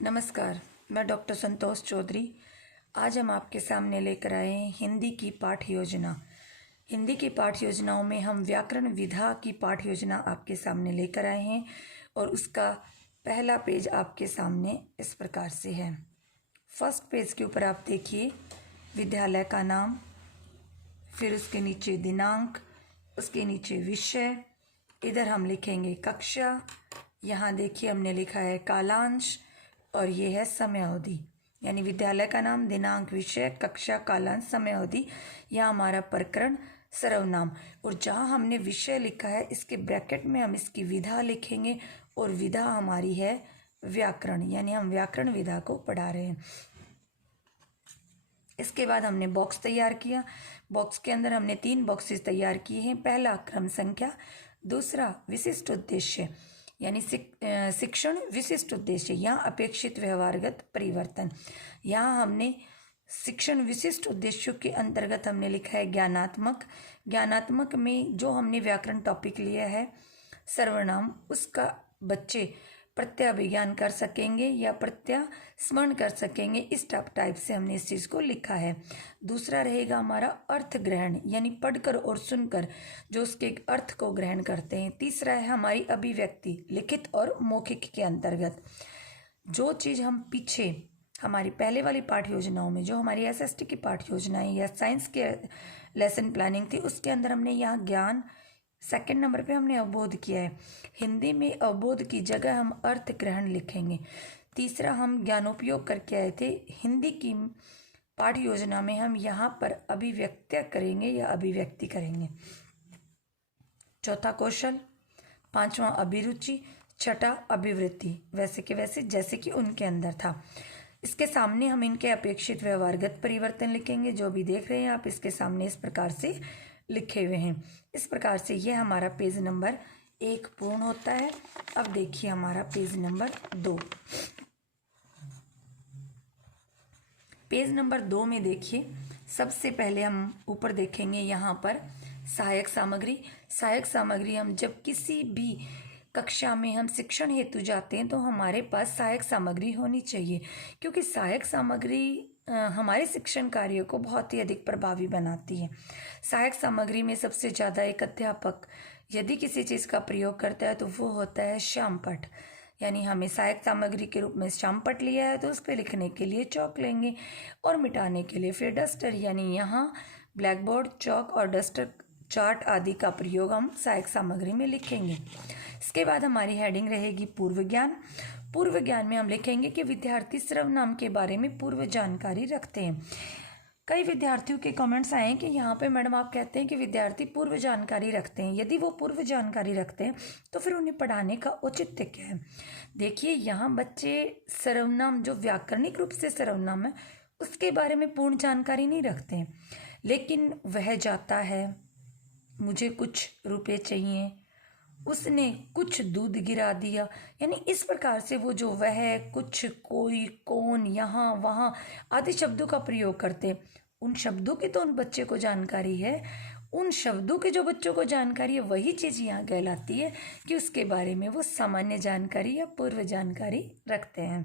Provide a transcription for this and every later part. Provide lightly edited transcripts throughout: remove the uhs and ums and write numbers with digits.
नमस्कार, मैं डॉक्टर संतोष चौधरी। आज हम आपके सामने लेकर आए हैं हिंदी की पाठ योजना। हिंदी की पाठ योजनाओं में हम व्याकरण विधा की पाठ योजना आपके सामने लेकर आए हैं और उसका पहला पेज आपके सामने इस प्रकार से है। फर्स्ट पेज के ऊपर आप देखिए विद्यालय का नाम, फिर उसके नीचे दिनांक, उसके नीचे विषय, इधर हम लिखेंगे कक्षा, यहाँ देखिए हमने लिखा है कालांश और ये है समय अवधि, यानी विद्यालय का नाम, दिनांक, विषय, कक्षा, कालांश, समय अवधि। यहाँ हमारा प्रकरण सर्वनाम, और जहाँ हमने विषय लिखा है इसके ब्रैकेट में हम इसकी विधा लिखेंगे और विधा हमारी है व्याकरण, यानी हम व्याकरण विधा को पढ़ा रहे हैं। इसके बाद हमने बॉक्स तैयार किया। बॉक्स के अंदर हमने 3 बॉक्सेस तैयार किए हैं। पहला क्रम संख्या, दूसरा विशिष्ट उद्देश्य यानी शिक्षण विशिष्ट उद्देश्य, यहाँ अपेक्षित व्यवहारगत परिवर्तन। यहाँ हमने शिक्षण विशिष्ट उद्देश्यों के अंतर्गत हमने लिखा है ज्ञानात्मक। ज्ञानात्मक में जो हमने व्याकरण टॉपिक लिया है सर्वनाम, उसका बच्चे प्रत्याभिज्ञान कर सकेंगे या प्रत्यास्मरण कर सकेंगे, इस टाइप से हमने इस चीज़ को लिखा है। दूसरा रहेगा हमारा अर्थ ग्रहण, यानी पढ़कर और सुनकर जो उसके अर्थ को ग्रहण करते हैं। तीसरा है हमारी अभिव्यक्ति, लिखित और मौखिक के अंतर्गत। जो चीज़ हम पीछे हमारी पहले वाली पाठ योजनाओं में, जो हमारी एसएसटी की पाठ योजनाएं या साइंस के लेसन प्लानिंग थी, उसके अंदर हमने यहाँ ज्ञान, सेकंड नंबर पे हमने अवबोध किया है। हिंदी में अवबोध की जगह हम अर्थ ग्रहण लिखेंगे। तीसरा हम ज्ञानोपयोग करके आए थे। हिंदी की पाठ योजना में हम यहाँ पर अभिव्यक्त्या करेंगे या अभिव्यक्ति करेंगे। चौथा कौशल, पांचवा अभिरुचि, छठा अभिवृत्ति, वैसे के वैसे जैसे कि उनके अंदर था। इसके सामने हम इनके अपेक्षित व्यवहारगत परिवर्तन लिखेंगे। जो भी देख रहे हैं आप इसके सामने इस प्रकार से लिखे हुए हैं। इस प्रकार से यह हमारा पेज नंबर 1 पूर्ण होता है। अब देखिए हमारा पेज नंबर 2। पेज नंबर 2 में देखिए सबसे पहले हम ऊपर देखेंगे यहाँ पर सहायक सामग्री। सहायक सामग्री, हम जब किसी भी कक्षा में हम शिक्षण हेतु जाते हैं तो हमारे पास सहायक सामग्री होनी चाहिए, क्योंकि सहायक सामग्री हमारे शिक्षण कार्य को बहुत ही अधिक प्रभावी बनाती है। सहायक सामग्री में सबसे ज़्यादा एक अध्यापक यदि किसी चीज़ का प्रयोग करता है तो वो होता है श्यामपट, यानी हमें सहायक सामग्री के रूप में श्यामपट लिया है तो उस पर लिखने के लिए चौक लेंगे और मिटाने के लिए फिर डस्टर, यानी यहाँ ब्लैक बोर्ड, चौक और डस्टर, चार्ट आदि का प्रयोग हम सहायक सामग्री में लिखेंगे। इसके बाद हमारी हेडिंग रहेगी पूर्व ज्ञान। पूर्व ज्ञान में हम लिखेंगे कि विद्यार्थी सर्वनाम के बारे में पूर्व जानकारी रखते हैं। कई विद्यार्थियों के कमेंट्स आए हैं कि यहाँ पे मैडम आप कहते हैं कि विद्यार्थी पूर्व जानकारी रखते हैं। यदि वो पूर्व जानकारी रखते हैं तो फिर उन्हें पढ़ाने का औचित्य क्या है? देखिए यहाँ बच्चे सर्वनाम, जो व्याकरणिक रूप से सर्वनाम है, उसके बारे में पूर्ण जानकारी नहीं रखते हैं, लेकिन वह जाता है, मुझे कुछ रुपये चाहिए, उसने कुछ दूध गिरा दिया, यानी इस प्रकार से वो जो वह, कुछ, कोई, कौन, यहाँ, वहाँ आदि शब्दों का प्रयोग करते हैं। उन शब्दों की तो उन बच्चे को जानकारी है, उन शब्दों के जो बच्चों को जानकारी है वही चीज़ यहाँ कहलाती है कि उसके बारे में वो सामान्य जानकारी या पूर्व जानकारी रखते हैं।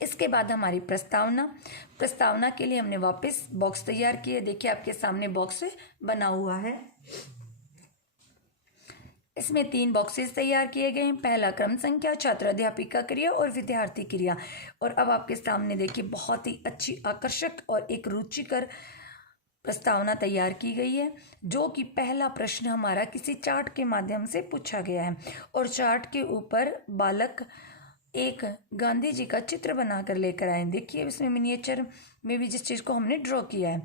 इसके बाद हमारी प्रस्तावना। प्रस्तावना के लिए हमने वापस बॉक्स तैयार किए। देखिए आपके सामने बॉक्स बना हुआ है। इसमें 3 बॉक्सेस तैयार किए गए हैं। पहला क्रम संख्या, छात्र अध्यापिका क्रिया और विद्यार्थी क्रिया। और अब आपके सामने देखिए बहुत ही अच्छी, आकर्षक और एक रुचिकर प्रस्तावना तैयार की गई है, जो कि पहला प्रश्न हमारा किसी चार्ट के माध्यम से पूछा गया है और चार्ट के ऊपर बालक एक गांधी जी का चित्र बनाकर लेकर आए। देखिए इसमें मिनिएचर में भी जिस चीज़ को हमने ड्रॉ किया है।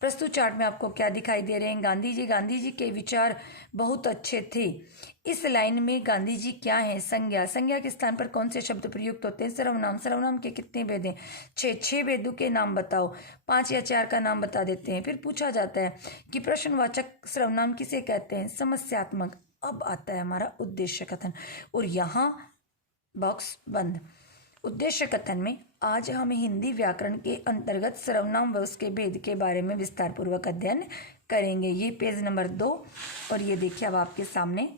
प्रस्तुत चार्ट में आपको क्या दिखाई दे रहे हैं? गांधी जी के विचार बहुत अच्छे थे। इस लाइन में गांधी जी क्या है? संज्ञा, संज्ञा के स्थान पर कौन से शब्द प्रयुक्त होते हैं? सर्वनाम, सर्वनाम के कितने भेद हैं? 6 भेदों के नाम बताओ। 5 या 4 का नाम बता देते हैं। फिर पूछा जाता है कि प्रश्नवाचक सर्वनाम किसे कहते हैं? समस्यात्मक। अब आता है हमारा उद्देश्य कथन, और यहाँ बॉक्स बंद। उद्देश्य कथन में आज हम हिंदी व्याकरण के अंतर्गत सर्वनाम व उसके भेद के बारे में विस्तार पूर्वक अध्ययन करेंगे। ये पेज नंबर 2 और ये देखिए अब आपके सामने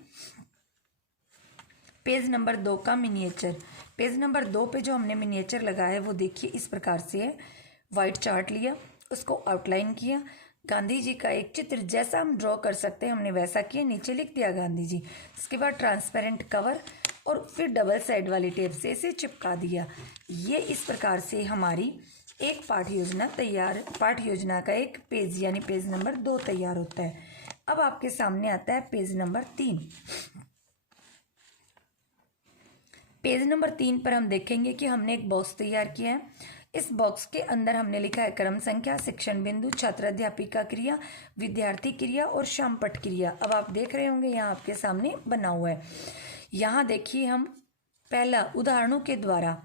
पेज नंबर 2 का मिनिएचर। पेज नंबर 2 पे जो हमने मिनिएचर लगाया है वो देखिए इस प्रकार से है। वाइट चार्ट लिया, उसको आउटलाइन किया, गांधी जी का एक चित्र जैसा हम ड्रॉ कर सकते हैं हमने वैसा किया, नीचे लिख दिया गांधी जी। इसके बाद ट्रांसपेरेंट कवर और फिर डबल साइड वाली टेप से इसे चिपका दिया। ये इस प्रकार से हमारी एक पाठ योजना का एक पेज यानी पेज नंबर 2 तैयार होता है। अब आपके सामने आता है पेज नंबर 3। पेज नंबर 3 पर हम देखेंगे कि हमने एक बॉक्स तैयार किया है। इस बॉक्स के अंदर हमने लिखा है क्रम संख्या, शिक्षण बिंदु, छात्र अध्यापिका क्रिया, विद्यार्थी क्रिया और शामपट क्रिया। अब आप देख रहे होंगे यहाँ आपके सामने बना हुआ है। यहाँ देखिए हम पहला उदाहरणों के द्वारा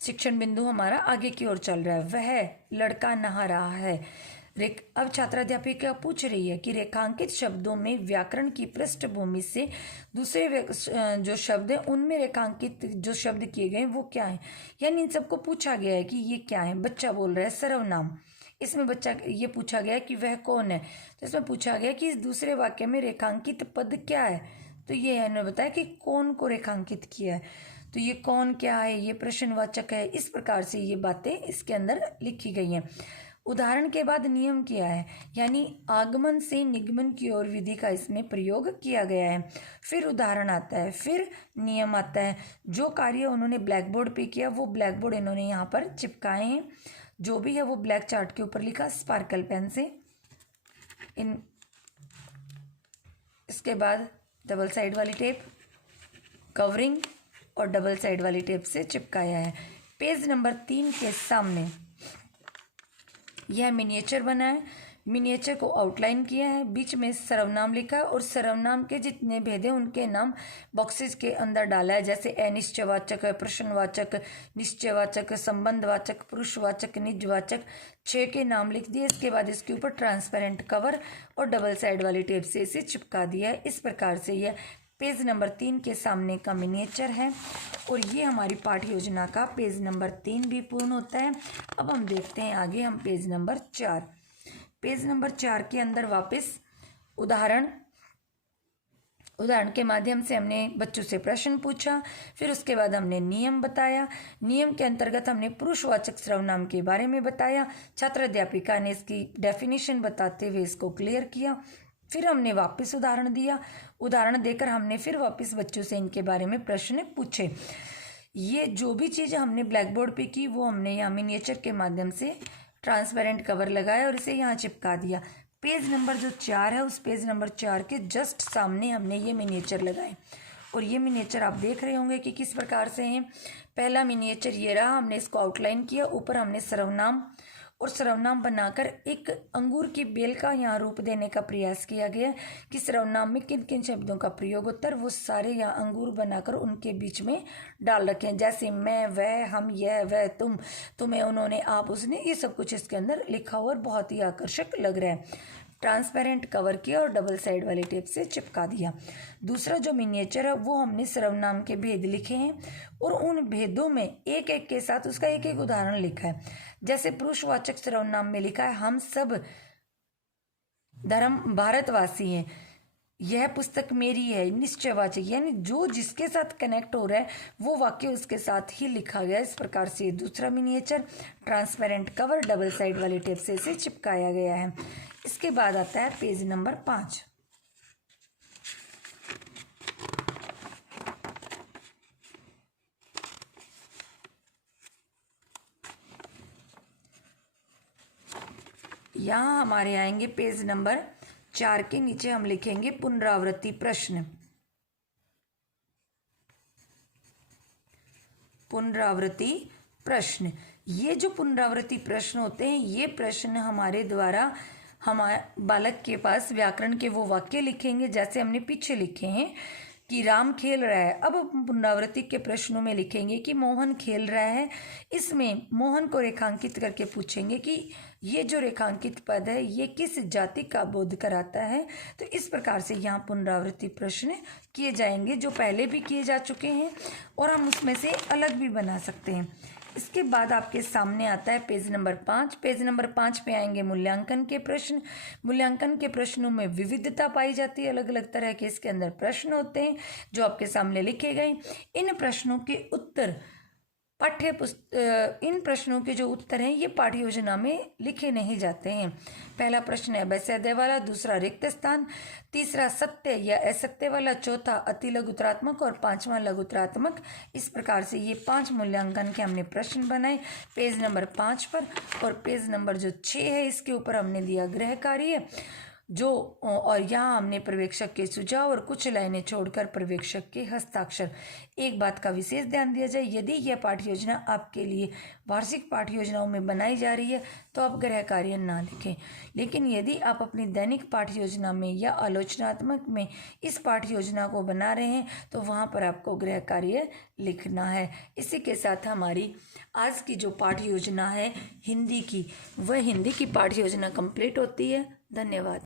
शिक्षण बिंदु हमारा आगे की ओर चल रहा है। वह लड़का नहा रहा है। अब छात्राध्यापिका पूछ रही है कि रेखांकित शब्दों में व्याकरण की पृष्ठभूमि से दूसरे जो शब्द हैं उनमें रेखांकित जो शब्द किए गए वो क्या हैं, यानी इन सबको पूछा गया है कि ये क्या है। बच्चा बोल रहा है सर्वनाम। इसमें बच्चा ये पूछा गया है कि वह कौन है, तो इसमें पूछा गया कि इस दूसरे वाक्य में रेखांकित पद क्या है, तो ये है बताया कि कौन को रेखांकित किया है, तो ये कौन क्या है, ये प्रश्नवाचक है। इस प्रकार से ये बातें इसके अंदर लिखी गई हैं। उदाहरण के बाद नियम किया है, यानी आगमन से निगमन की ओर विधि का इसमें प्रयोग किया गया है। फिर उदाहरण आता है, फिर नियम आता है। जो कार्य उन्होंने ब्लैक बोर्ड पे किया वो ब्लैक बोर्ड इन्होंने यहाँ पर चिपकाए हैं। जो भी है वो ब्लैक चार्ट के ऊपर लिखा स्पार्कल पेन से। इसके बाद डबल साइड वाली टेप, कवरिंग और डबल साइड वाली टेप से चिपकाया है। पेज नंबर 3 के सामने यह मिनिएचर बना है। मिनिएचर को आउटलाइन किया है, बीच में सर्वनाम लिखा है और सर्वनाम के जितने भेद हैं उनके नाम बॉक्सेस के अंदर डाला है, जैसे अनिश्चयवाचक, प्रश्नवाचक, निश्चयवाचक, संबंधवाचक, पुरुषवाचक, निजवाचक, 6 के नाम लिख दिए। इसके बाद इसके ऊपर ट्रांसपेरेंट कवर और डबल साइड वाली टेप से इसे चिपका दिया है। इस प्रकार से यह पेज नंबर 3 के सामने का मिनिएचर है और ये हमारी पाठ योजना का पेज नंबर 3 भी पूर्ण होता है। अब हम देखते हैं आगे हम पेज नंबर 4। पेज नंबर 4 के अंदर वापस उदाहरण के माध्यम से हमने बच्चों से प्रश्न पूछा, फिर उसके बाद हमने नियम बताया। नियम के अंतर्गत हमने पुरुषवाचक सर्वनाम के बारे में बताया। छात्र अध्यापिका ने इसकी डेफिनेशन बताते हुए इसको क्लियर किया। फिर हमने वापस उदाहरण दिया। उदाहरण देकर हमने फिर वापस बच्चों से इनके बारे में प्रश्न पूछे। ये जो भी चीज़ हमने ब्लैक बोर्ड पे की वो हमने यहाँ मिनिएचर के माध्यम से ट्रांसपेरेंट कवर लगाया और इसे यहाँ चिपका दिया। पेज नंबर जो 4 है उस पेज नंबर 4 के जस्ट सामने हमने ये मिनिएचर लगाए और ये मिनिएचर आप देख रहे होंगे कि किस प्रकार से हैं। पहला मिनिएचर ये रहा, हमने इसको आउटलाइन किया, ऊपर हमने सर्वनाम और सर्वनाम बनाकर एक अंगूर की बेल का यहाँ रूप देने का प्रयास किया गया कि सर्वनाम में किन किन शब्दों का प्रयोग होता है, वो सारे यहाँ अंगूर बनाकर उनके बीच में डाल रखे हैं, जैसे मैं, वह, हम, यह, वह, तुम, तुम्हें, उन्होंने, आप, उसने, ये सब कुछ इसके अंदर लिखा हुआ और बहुत ही आकर्षक लग रहा है। ट्रांसपेरेंट कवर किया और डबल साइड वाली टेप से चिपका दिया। दूसरा जो मिनिएचर है वो हमने सर्वनाम के भेद लिखे हैं और उन भेदों में एक एक के साथ उसका एक एक उदाहरण लिखा है। जैसे पुरुषवाचक सर्वनाम में लिखा है हम सब धर्म भारतवासी हैं, यह पुस्तक मेरी है। निश्चयवाचक यानी जो जिसके साथ कनेक्ट हो रहा है वो वाक्य उसके साथ ही लिखा गया। इस प्रकार से दूसरा miniature transparent cover double side वाली टेप से इसे चिपकाया गया है। इसके बाद आता है पेज नंबर 5। यहाँ हमारे आएंगे पेज नंबर 4 के नीचे हम लिखेंगे पुनरावृत्ति प्रश्न। पुनरावृत्ति प्रश्न, ये जो पुनरावृत्ति प्रश्न होते हैं ये प्रश्न हमारे द्वारा हमारे बालक के पास व्याकरण के वो वाक्य लिखेंगे जैसे हमने पीछे लिखे हैं कि राम खेल रहा है। अब हम पुनरावृत्ति के प्रश्नों में लिखेंगे कि मोहन खेल रहा है। इसमें मोहन को रेखांकित करके पूछेंगे कि ये जो रेखांकित पद है ये किस जाति का बोध कराता है। तो इस प्रकार से यहाँ पुनरावृत्ति प्रश्न किए जाएंगे जो पहले भी किए जा चुके हैं और हम उसमें से अलग भी बना सकते हैं। इसके बाद आपके सामने आता है पेज नंबर 5। पेज नंबर 5 पे आएंगे मूल्यांकन के प्रश्न। मूल्यांकन के प्रश्नों में विविधता पाई जाती है, अलग अलग तरह के इसके अंदर प्रश्न होते हैं जो आपके सामने लिखे गए। इन प्रश्नों के उत्तर इन प्रश्नों के जो उत्तर हैं ये पाठ्य योजना में लिखे नहीं जाते हैं। पहला प्रश्न है वैसद्य वाला, दूसरा रिक्त स्थान, तीसरा सत्य या असत्य वाला, चौथा अति लघुतरात्मक और पांचवा लघुतरात्मक। इस प्रकार से ये 5 मूल्यांकन के हमने प्रश्न बनाए पेज नंबर 5 पर। और पेज नंबर जो 6 है इसके ऊपर हमने दिया गृह कार्य और यहाँ हमने पर्यवेक्षक के सुझाव और कुछ लाइनें छोड़कर पर्यवेक्षक के हस्ताक्षर। एक बात का विशेष ध्यान दिया जाए, यदि यह पाठ्य योजना आपके लिए वार्षिक पाठ्य योजनाओं में बनाई जा रही है तो आप गृह कार्य ना लिखें, लेकिन यदि आप अपनी दैनिक पाठ्य योजना में या आलोचनात्मक में इस पाठ्य योजना को बना रहे हैं तो वहाँ पर आपको गृह कार्य लिखना है। इसी के साथ हमारी आज की जो पाठ्य योजना है हिंदी की, वह हिंदी की पाठ्य योजना कंप्लीट होती है। धन्यवाद।